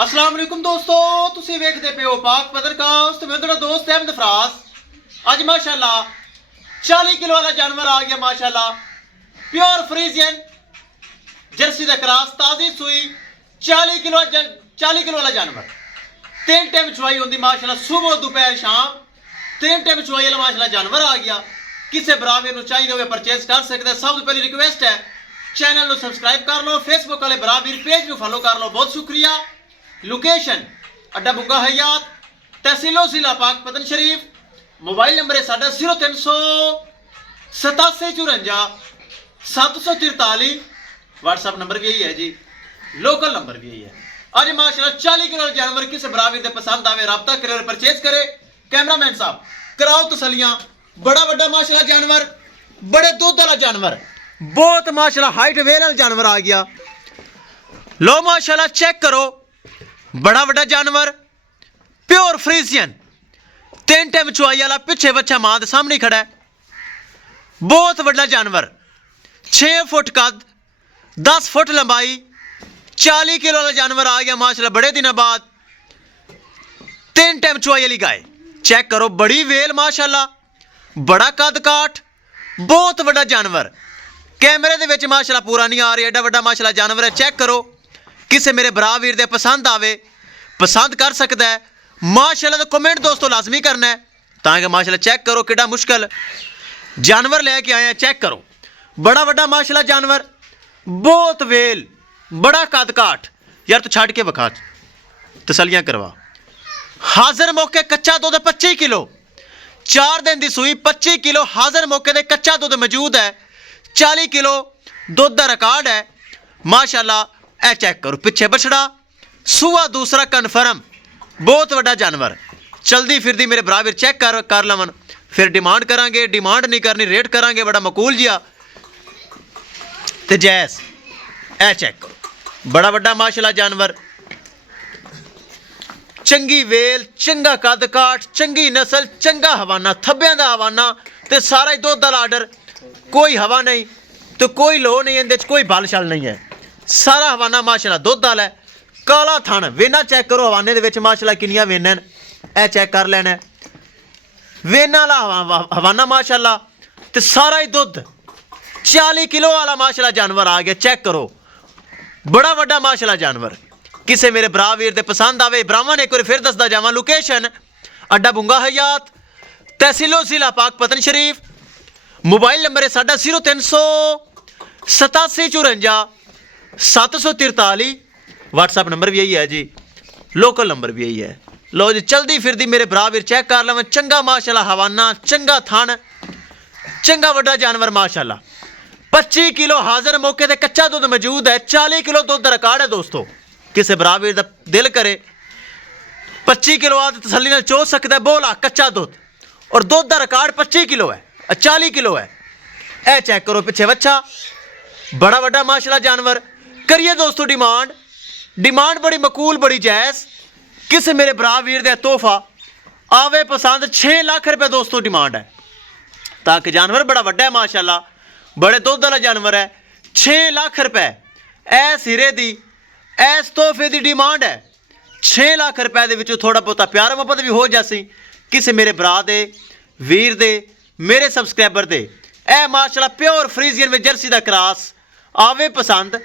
अस्सलाम वालेकुम दोस्तों, तुसी वेखदे पे हो पाक पत्रकास्ट। मैं तेरा दोस्त अहमद फराज। अज माशाल्लाह 40 किलो वाला जानवर आ गया। माशाल्लाह प्योर फ्रीजियन जर्सी दा क्रॉस, ताजी सुई 40 किलो वाला जानवर। 3 टाइम चुवाई होंदी माशाल्लाह, सुबह दोपहर शाम 3 टाइम चुवाई वाला माशाल्लाह जानवर आ गया। किसे बराबर नूं चाहिए होवे परचेज कर सकदा। सब तो पहली रिक्वेस्ट है चैनल नूं सबसक्राइब कर लो, फेसबुक वाले बराबर पेज नूं फॉलो कर लो। बहुत शुक्रिया। लोकेशन अड्डा बुग्गा हयात, तहसीलो जिला पाक पतन शरीफ। मोबाइल नंबर है साडा 0387 743। व्हाट्सएप नंबर भी यही है जी, लोकल नंबर भी यही है। आज माशाल्लाह 40 किलो जानवर किस बराबर दे पसंद आवे राब्ता करे और परचेज करे। कैमरामैन साहब कराओ तसलियां। बड़ा बड़ा माशाल्लाह जानवर, बड़े दूध वाला जानवर, बहुत माशाल्लाह हाइट वेल वाला जानवर आ गया। लो माशाल्लाह चेक करो, बड़ा बड़ा जानवर प्योर फ्रीजियन 3 टाइम चुआई वाला, पिछे बच्चा मां के सामने खड़ा है। बहुत बड़ा जानवर, 6 फुट कद, 10 फुट लंबाई, 40 किलो वाला जानवर आ गया माशाल्लाह बड़े दिनों बाद। 3 टाइम चुआई वाली गाय चेक करो, बड़ी वेल माशाल्लाह, बड़ा कद काठ, बहुत बड़ा जानवर। कैमरे दे विच माशाल्लाह पूरा नहीं आ रही, एडा बड़ा माशाल्लाह जानवर है। चेक करो, किसे मेरे भरा वीर दे पसंद आवे पसंद कर सकता है माशाल्लाह। तो कमेंट दोस्तों लाजमी करना है ताकि माशाल्लाह चेक करो कितना मुश्किल जानवर लेके आए हैं। चेक करो, बड़ा बड़ा माशाल्लाह जानवर, बहुत वेल, बड़ा कद काठ। यार तू छड़ के बखा, तसलियां करवा। हाजिर मौके कच्चा दुध 25 किलो, 4 दिन की सूई 25 किलो हाजिर मौके दे कच्चा दुध मौजूद है। 40 किलो दुध का रिकॉर्ड है माशाल्लाह। ए चेक करो, पिछे बछड़ा, सूआ दूसरा कन्फर्म, बहुत बड़ा जानवर। चलती फिरती मेरे बराबर चेक कर लवन, फिर डिमांड करांगे। डिमांड नहीं करनी, रेट करांगे बड़ा मकूल जिया ते जैस। ए चेक करो, बड़ा बड़ा माशाल्लाह जानवर, चंगी वेल, चंगा कद काठ, चंगी नस्ल, चंगा हवाना, थब्बियां दा हवाना ते सारा ही दुध वाला आर्डर। कोई हवा नहीं तो कोई लो नहीं, इहदे च कोई बल छल नहीं है। सारा हवाना माशाल्लाह दुध वाला है। काला थन, वेना चेक करो हवाने दे विच माशाल्लाह किनियां वेनां न, ए चेक कर लेना। वेना वाला हवाना माशाल्लाह ते सारा ही दुध। 40 किलो वाला माशाल्लाह जानवर आ गया। चेक करो, बड़ा बड़ा माशाल्लाह जानवर। किसे मेरे भरा वीर दे पसंद आवे ब्राह्मण एक बार फिर दसदा जावां। लोकेशन अड्डा बुंगा हयात, तहसीलो जिला पाक पतन शरीफ। मोबाइल नंबर है साडा 0387 743। व्हाट्सएप नंबर भी यही है जी, लोकल नंबर भी यही है। लो जी, चलती फिरती मेरे भरा वीर चेक कर लवें। चंगा माशाल्लाह हवाना, चंगा थान, चंगा वड्डा जानवर माशाल्लाह। 25 किलो हाजिर मौके ते कच्चा दुध मौजूद है। 40 किलो दुध का रिकॉर्ड है दोस्तों। किसे भरा वीर दा दिल करे 25 किलो आ तसल्ली नाल चो सकता है, बोला कच्चा दुध, और दुध का रिकॉर्ड 25 किलो है, 40 किलो है। ए चेक करो, पिछे बच्चा, बड़ा बड़ा माशाल्लाह जानवर। करिए दोस्तों डिमांड, डिमांड बड़ी मकूल, बड़ी जायज़। किसे मेरे भरा वीर दे तोहफा आवे पसंद। 6 लाख रुपए दोस्तों डिमांड है, ताकि जानवर बड़ा वड्डा है माशाल्लाह, बड़े दुध वाला जानवर है। 6 लाख रुपए ऐस हीरे दी, ऐस तोहफे की डिमांड है। 6 लाख रुपए दे विचों थोड़ा बहुता प्यार मुहब्बत भी हो जासी। किसे मेरे भरा दे वीर दे मेरे सबसक्राइबर दे ए माशाल्लाह प्योर फ्रीजियन में जर्सी दा क्रॉस आवे पसंद।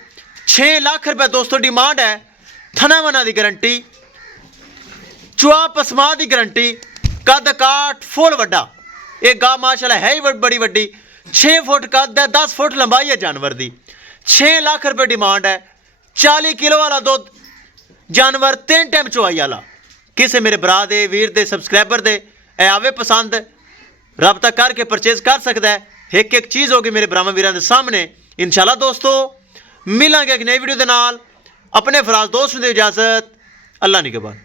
6 लाख रुपए दोस्तों डिमांड है। थना वना की गारंटी, चुआ पसमा की गारंटी, कद काठ फुल वड्डा। एक गा माशाल्लाह है ही बड़ी वड्डी, 6 फुट कद है, 10 फुट लंबाई है जानवर की। 6 लाख रुपए डिमांड है। 40 किलो वाला दुध जानवर, 3 टाइम चुआई वाला। किसे मेरे भरा दे वीर दे सबसक्राइबर दे ए आवे पसंद, रब्ता करके परचेज कर सकता है। एक एक चीज़ होगी मेरे भरावां वीरां दे सामने। इंशाल्लाह दोस्तों मिलांगे एक नई वीडियो दे नाल। अपने फराज दोस्त नूं दे इजाजत, अल्लाह निगहबान।